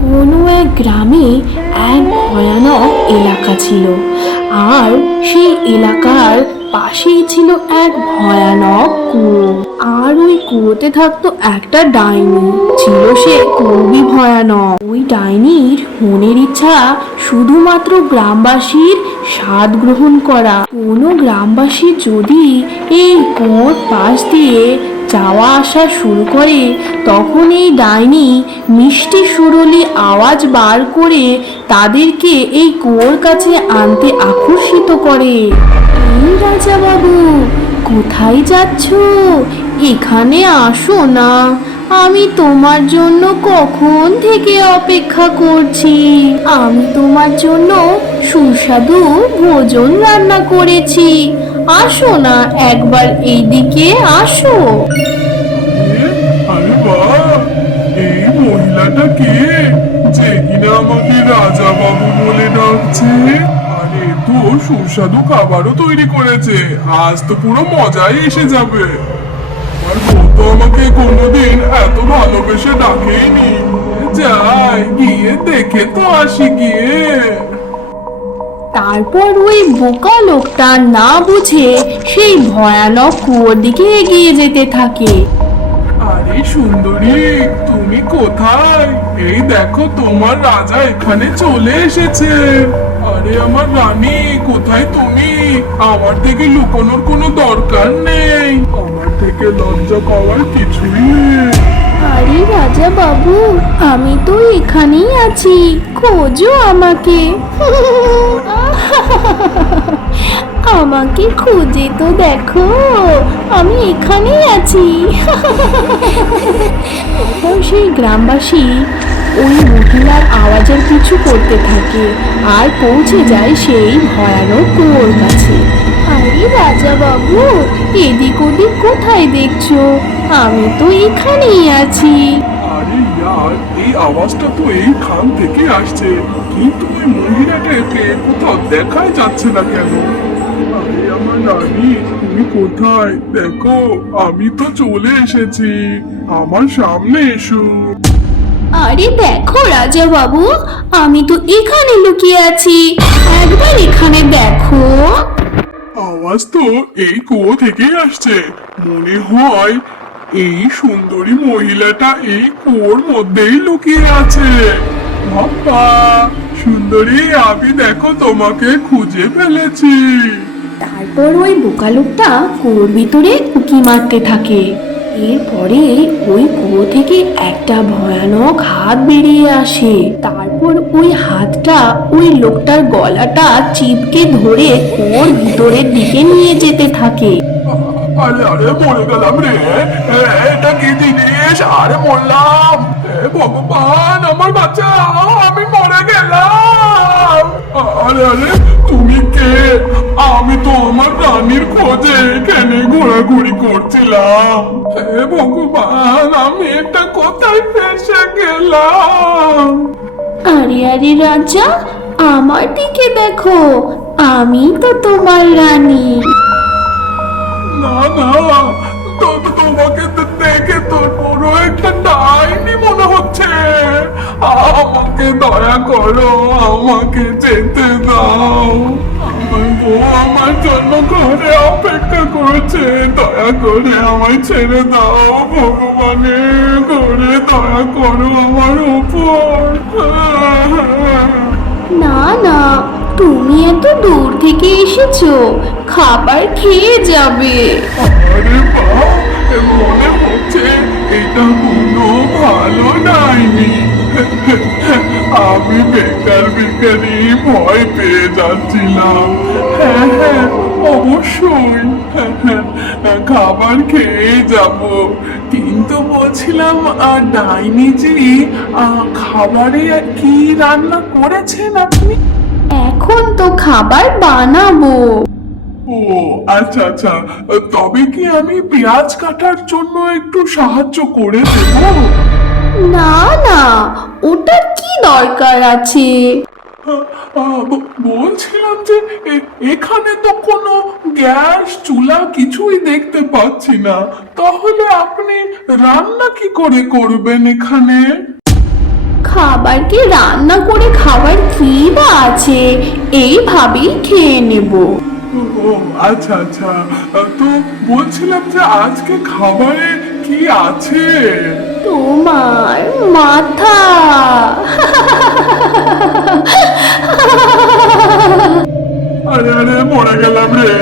কোনো এক গ্রামে এক ভয়ানক এলাকা ছিল, আর সেই এলাকার পাশেই ছিল এক ভয়ানক কুয়ো। আর ওই কুয়োতে থাকতো একটা ডাইনি। ছিল সে খুবই ভয়ানক। ওই ডাইনির মনের ইচ্ছা শুধুমাত্র গ্রামবাসীর স্বাদ গ্রহণ করা। কোনো গ্রামবাসী যদি এই কুয়োর পাশ দিয়ে যাওয়া আসা শুরু করে, তখন এই ডাইনি মিষ্টি সুরলি আওয়াজ বার করে তাদেরকে এই কুয়োর কাছে আনতে আকর্ষিত করে। এই রাজা বাবু, কোথায় যাচ্ছ? এখানে আসো না, আমি তোমার জন্য কখন থেকে অপেক্ষা করছি। আমি তোমার জন্য সুস্বাদু ভোজন রান্না করেছি। আসো না, একবার এইদিকে আসো। আরে বাহ, এই মহিলাটা কে যে কিনা আমাকে রাজা বাবু বলে ডাকছে? আরে তো সুস্বাদু খাবারও তৈরি করেছে, আজ তো পুরো মজাই এসে যাবে। আমার বউ তো আমাকে কোনোদিন এত ভালোবেসে ডাকেইনি। যাই গিয়ে দেখে তো আসি গিয়ে। তারপর ওই বোকা লোকটা না বুঝে সেই ভয়ানক কুয়োর দিকে এগিয়ে যেতে থাকে। আরে সুন্দরী, তুমি কোথায়? এই দেখো তোমার রাজা এখানে চলে এসেছে। আরে আমার রানী, কোথায় তুমি? আমার থেকে লুকোনোর কোনো দরকার নেই, আমার থেকে লজ্জা পাওয়ার কিছুই নেই। আরে রাজা বাবু, আমি তো এখানেই আছি, খোঁজো আমাকে। আমাকে খুঁজে তো দেখো, আমি এখানেই আছি। তখন সেই গ্রামবাসী ওই মহিলার আওয়াজের পিছু করতে থাকে আর পৌঁছে যায় সেই ভয়ানক কুয়োর কাছে। আরে রাজা বাবু, এদিক ওদিক কোথায় দেখছো? আমি তো এখানেই আছি। আরে ইয়ার, এই আওয়াজটা তো এইখান থেকে আসছে, কিন্তু ওই মহিলাটাকে কোথাও দেখাই যাচ্ছে না কেন? আরে আমার রানী, তুমি কোথায়? দেখো, আমি তো চলে এসেছি, আমার সামনে এসো। আরে দেখো রাজা বাবু, আমি তো এখানে লুকিয়ে আছি, একবার এখানে দেখো। আওয়াজ তো এই কুয়ো থেকেই আসছে, মনে হয় এই সুন্দরী মহিলাটা এই কুয়োর মধ্যেই লুকিয়ে আছে। বাবা সুন্দরী, আমি দেখো তোমাকে খুঁজে ফেলেছি। তারপর ওই বোকা লোকটা কুয়োর ভিতরে উঁকি মারতে থাকে। এরপরে ওই কুয়ো থেকে একটা ভয়ানক হাত বেরিয়ে আসে। তারপর ওই হাতটা ওই লোকটার গলাটা চিপকে ধরে কুয়োর ভিতরের দিকে নিয়ে যেতে থাকে। আরে আরে, মরে গেলাম রে। এটা কি জিনিস? আরে মরলাম। ভগবান, আমার বাচ্চা, আমি মরে গেলাম। আরে আরে, তুমি কে? আমি তো আমার রানীর খোঁজে এখানে ঘোরাঘুরি করছিলাম। হে ভগবান, আমি এটা কোথায় ফেসে গেলাম? আরে আরে রাজা, আমার দিকে দেখো, আমি তো তোমার রানী। না না, তোমাকে দেখে তো পুরো একটা ডাইনি মনে হচ্ছে। আমাকে দয়া করো, আমাকে যেতে দাও। আমার বউ আমার জন্য ঘরে অপেক্ষা করছে, দয়া করে আমায় ছেড়ে দাও। ভগবানের করে দয়া করো আমার উপর। না না, তুমি এত দূর থেকে এসেছো, খাবার খেয়ে যাবে। আরে বাহ, মনে হচ্ছে এটা কোনো ভালো ডাইনি। আমি বেকার বেকারি ভয় পেয়ে যাচ্ছিলাম। হ্যাঁ হ্যাঁ, অবশ্যই খাবার খেয়ে যাব, কিন্তু বলছিলাম ডাইনি জি, খাবারে কি রান্না করেছেন আপনি? এখন তো খাবার বানাবো। ও আচ্ছা আচ্ছা, তবে কি আমি পেঁয়াজ কাটার জন্য একটু সাহায্য করে দেব? না না, ওটার কি দরকার আছে? বলছিলাম যে এখানে তো কোনো গ্যাস চুলা কিছুই দেখতে পাচ্ছি না, তাহলে আপনি রান্না কি করে করবেন এখানে? খাবারকে রান্না করে খাবার কি বা আছে, এইভাবেই খেয়ে নেব। ও আচ্ছা আচ্ছা, তো বলছিলাম যে আজকে খাবারে কি আছে? তোমার মাথা। আরে আরে মরে গেলাম রে,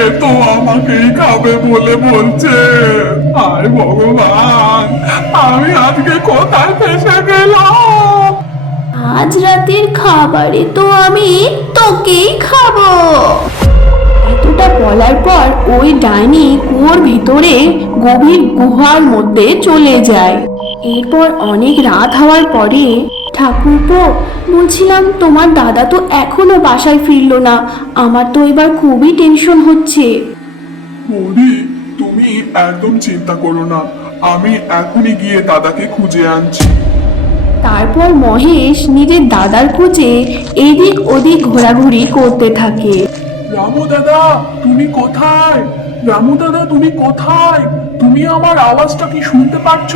এ তো আমাকেই খাবে বলে বলছে। আর ভগবান, আমি আজকে কোথায় ফেসে গেলাম? আজ রাতের খাবারে তো আমি তোকেই খাবো। এতটা বলার পর ওই ডাইনি কুয়োর ভিতরে গভীর গুহার মধ্যে চলে যায়। এরপর অনেক রাত হওয়ার পরে, ঠাকুরপো, বলছিলাম তোমার দাদা তো এখনো বাসায় ফিরলো না, আমার তো এবার খুবই টেনশন হচ্ছে। বৌদি, তুমি একদম চিন্তা করো না, আমি এখনই গিয়ে দাদাকে খুঁজে আনছি। তারপর মহেশ নিজের দাদার খোঁজে এদিক ওদিক ঘোরাঘুরি করতে থাকে। রামু দাদা, তুমি কোথায়? রামু দাদা, তুমি কোথায়? তুমি আমার আওয়াজটা কি শুনতে পাচ্ছ?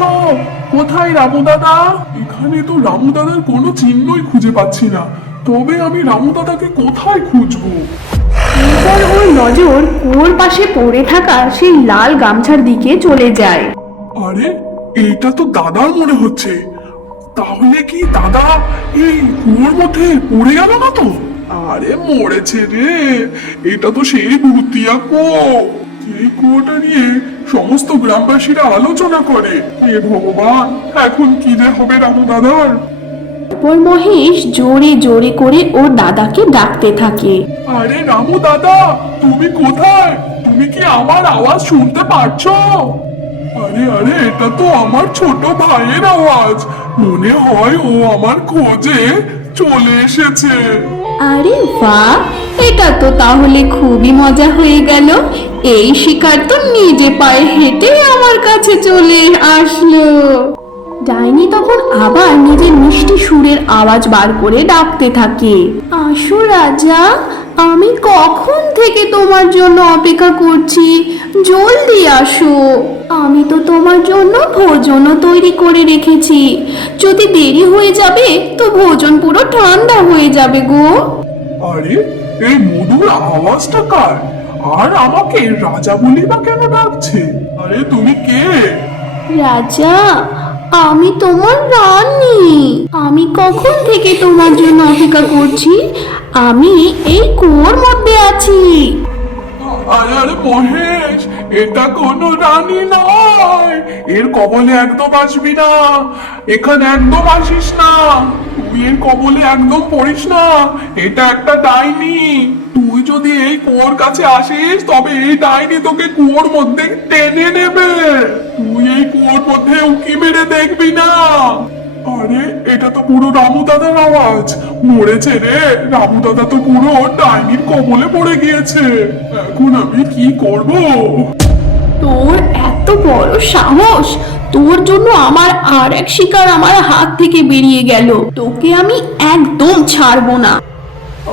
কোথায় রামু দাদা? এখানে তো রামু দাদার কোনো চিহ্নই খুঁজে পাচ্ছি না, তবে আমি রামু দাদাকে কোথায় খুঁজবো? এরপর ওর নজর কুয়োর পাশে পড়ে থাকা সেই লাল গামছার দিকে চলে যায়। আরে, এইটা তো দাদার মনে হচ্ছে। তাহলে কি দাদা এই কুয়োর মধ্যে পড়ে গেল না তো? আরে মরেছে রে, এটা তো সেই ভূতিয়া কুয়ো, এই কুয়োটা নিয়ে সমস্ত গ্রামবাসীরা আলোচনা করে। হে ভগবান, এখন কি যে হবে রামু দাদার? তারপর মহেশ জোরে জোরে করে ওর দাদাকে ডাকতে থাকে। আরে রামু দাদা, তুমি কোথায়? তুমি কি আমার আওয়াজ শুনতে পাচ্ছো? আরে আরে, এটা তো আমার ছোট ভাইয়ের আওয়াজ, মনে হয় ও আমার খোঁজে চলে এসেছে। আরে বাহ, এটা তো তাহলে খুবই মজা হয়ে গেল। এই শিকার তো নিজে পায়ে হেঁটে আমার কাছে চলে আসলো। ডাইনি তখন আবার নিজের মিষ্টি সুরের আওয়াজ বার করে ডাকতে থাকে। আসো রাজা, আমি কখন থেকে তোমার জন্য অপেক্ষা করছি, জলদি আসো। আমি তো তোমার জন্য ভোজনও তৈরি করে রেখেছি, যদি দেরি হয়ে যাবে তো ভোজন পুরো ঠান্ডা হয়ে যাবে গো। আরে, এই মধুর আওয়াজটা কার? আর আমাকে রাজা বলি বা কেন ডাকছে? আরে তুমি কে? রাজা, আমি তোমার রানী। আমি কখন থেকে তোমার জন্য অপেক্ষা করছি, আমি এই কুয়োর মধ্যে আছি। আরে আরে মহেশ, এটা কোনো রানী নয়, এর কবলে একদম আসবি না, এখানে একদম আসিস না, তুই এর কবলে একদম পড়িস না, এটা একটা ডাইনি। তুই যদি এই কুয়োর কাছে আসিস তবে এই ডাইনি তোকে কুয়োর মধ্যে টেনে নেবে, তুই এই কুয়োর মধ্যে উকি মেরে দেখবি না। আরে, এটা তো পুরো রামু দাদার আওয়াজ, মরেছে রে, রামু দাদা তো পুরো ডাইনির কবলে পড়ে গিয়েছে, এখন আমি কি করব? তোর এত বড় সাহস, তোর জন্য আমার আর এক শিকার আমার হাত থেকে বেরিয়ে গেল, তোকে আমি একদম ছাড়বো না।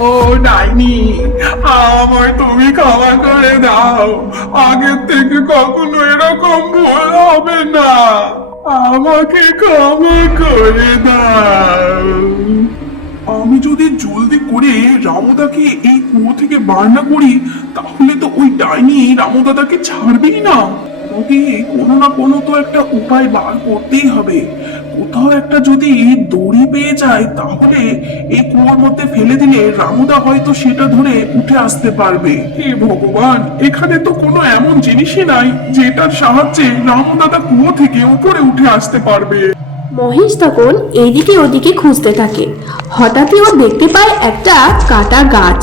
ও ডাইনি, আমায় তুমি ক্ষমা করে দাও, আগের থেকে কখনো এরকম ভুল হবে না, আমাকে ক্ষমা করে দাও। আমি যদি জলদি করে রামুদাকে এই কুয়ো থেকে বার না করি, তাহলে তো ওই ডাইনি রামুদাদাকে ছাড়বেই না। আমাকে কোনো না কোনো তো একটা উপায় বার করতেই হবে। কোথাও একটা যদি দড়ি পেয়ে যায় তাহলে এই কুয়োর মধ্যে ফেলে দিলে রামুদা হয়তো সেটা ধরে উঠে আসতে পারবে। হে ভগবান, এখানে তো কোনো এমন জিনিসই নাই যেটার সাহায্যে রামুদাদা কুয়ো থেকে উপরে উঠে আসতে পারবে। মহেশ তখন এদিকে ওদিকে খুঁজতে থাকে। হঠাৎই ও দেখতে পায় একটা কাটা গাছ।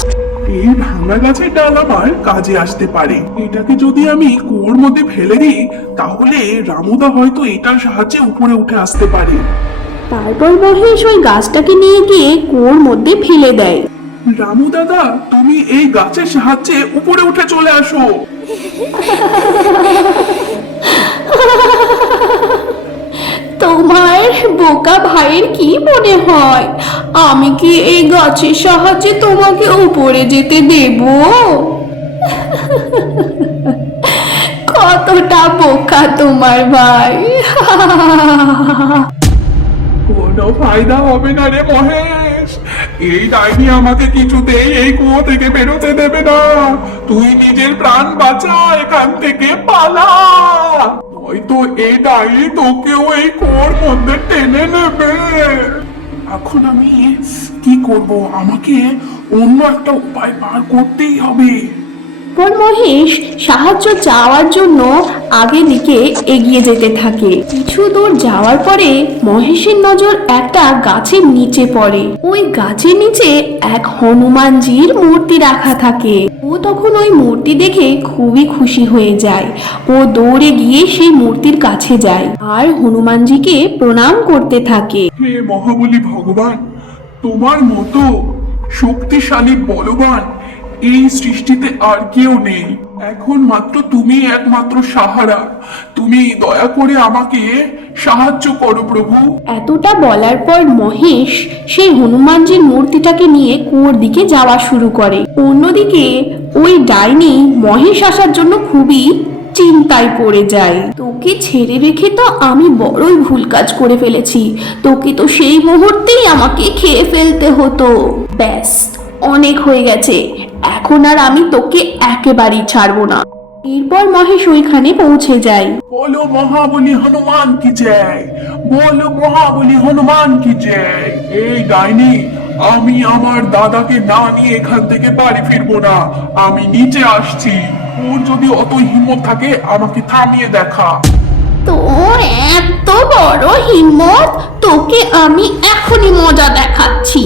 এই ভাঙা গাছের ডাল আমার কাজে আসতে পারে, এটাকে যদি আমি কুয়োর মধ্যে ফেলে দিই তাহলে রামুদা হয়তো এটার সাহায্যে উপরে উঠে আসতে পারে। তারপর মহেশ ওই গাছটাকে নিয়ে গিয়ে কুয়োর মধ্যে ফেলে দেয়। রামু দাদা, তুমি এই গাছের সাহায্যে উপরে উঠে চলে আসো। তোমার বোকা ভাইয়ের কি মনে হয় আমি কি এই গাছের সাহায্যে তোমাকে উপরে যেতে দেব? কতটা বোকা তোমার ভাই। কোনো ফায়দা হবে না রে মহেশ, এই ডাইনি আমাকে কিছুতেই এই কুয়ো থেকে বেরোতে দেবে না। তুই নিজের প্রাণ বাঁচা, এখান থেকে পালা, নয়তো এই ডাইনি তোকেও এই কুয়োর মধ্যে টেনে নেবে। এখন আমি কি করব? আমাকে অন্য একটা উপায় পার করতেই হবে। পর মহেশ সাহায্য চাওয়ার জন্য আগে দিকে এগিয়ে যেতে থাকে। কিছু দূর যাওয়ার পরে মহেশের নজর একটা গাছের নিচে পড়ে। ওই গাছের নিচে এক হনুমানজির মূর্তি রাখা থাকে। ও তখন ওই মূর্তি দেখে খুবই খুশি হয়ে যায়। ও দৌড়ে গিয়ে সেই মূর্তির কাছে যায় আর হনুমানজিকে প্রণাম করতে থাকে। হে মহাবলী ভগবান, তোমার মতো শক্তিশালী বলবান এই সৃষ্টিতে আর কেউ নেই। এখন মাত্র তুমি একমাত্র সাহারা। তুমি দয়া করে আমাকে সাহায্য করো প্রভু। এতটা বলার পর মহেশ সেই হনুমানজির মূর্তিটাকে নিয়ে কুয়োর দিকে যাওয়া শুরু করে। অন্যদিকে ওই ডাইনি মহেশ আসার জন্য খুবই চিন্তায় পড়ে যায়। তোকে ছেড়ে রেখে তো আমি বড়ই ভুল কাজ করে ফেলেছি। তোকে তো সেই মুহূর্তেই আমাকে খেয়ে ফেলতে হতো। ব্যাস, অনেক হয়ে গেছে, এখন আর আমি তোকে একেবারেই ছাড়বো না। এরপর মহেশ ওইখানে পৌঁছে যায়। বলো মহাবলী হনুমান কি জয়, বলো মহাবলী হনুমান কি জয়। এই ডাইনি, আমি আমার দাদাকে না নিয়ে এখান থেকে বাড়ি ফিরবো না। আমি নিচে আসছি। ওর যদি অত হিম্মত থাকে আমাকে থামিয়ে দেখা। তোর এত বড় হিম্মত, তোকে আমি এখনই মজা দেখাচ্ছি।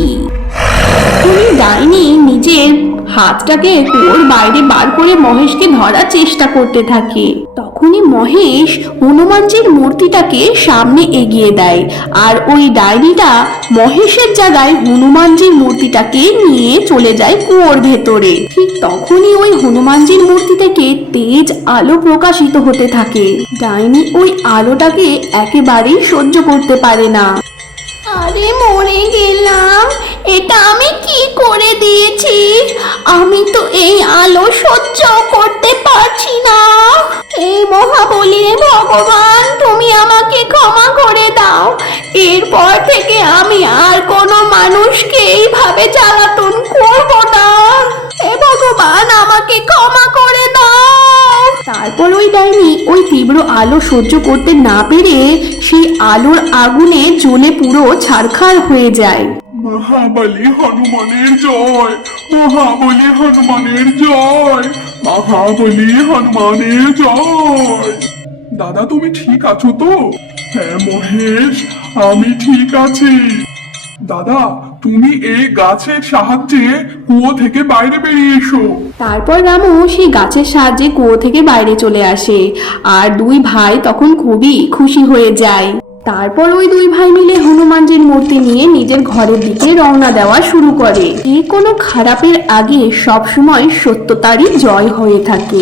তুমি ডাইনি নিজের হাতটাকে কুয়োর বাইরে বার করে মহেশকে ধরার চেষ্টা করতে থাকে। তখনই মহেশ হনুমানজির মূর্তিটাকে সামনে এগিয়ে দেয় আর ওই ডাইনিটা মহেশের জায়গায় হনুমানজির মূর্তিটাকে নিয়ে চলে যায় কুয়োর ভেতরে। ঠিক তখনই ওই হনুমানজির মূর্তি থেকে তেজ আলো প্রকাশিত হতে থাকে। ডাইনি ওই আলোটাকে একেবারেই সহ্য করতে পারে না। আরে মরে গেলাম, এটা আমি কি করে দিয়েছি? আমি তো এই আলো সহ্য করতে পারছি না। এই মহাবলী ভগবান, তুমি আমাকে ক্ষমা করে দাও। এরপর থেকে আমি আর কোনো মানুষকে এইভাবে জ্বালাতন করব না। হে ভগবান, আমাকে ক্ষমা করে দাও। তারপর ওই ডাইনি ওই তীব্র আলো সহ্য করতে না পেরে সেই আলোর আগুনে জ্বলে পুরো ছারখার হয়ে যায়। মহাবলী হনুমানের জয়, মহাবলী হনুমানের জয়, মহাবলী হনুমানের জয়। দাদা তুমি ঠিক আছো তো? হ্যাঁ মহেশ, আমি ঠিক আছি। দাদা, তুমি এই গাছের সাহায্যে কুয়ো থেকে বাইরে বেরিয়ে এসো। তারপর রামু সেই গাছের সাহায্যে কুয়ো থেকে বাইরে চলে আসে আর দুই ভাই তখন খুবই খুশি হয়ে যায়। তারপর ওই দুই ভাই মিলে হনুমানজির মূর্তি নিয়ে নিজের ঘরের দিকে রওনা দেওয়া শুরু করে। যে কোনো খারাপের আগে সবসময় সত্যতারই জয় হয়ে থাকে।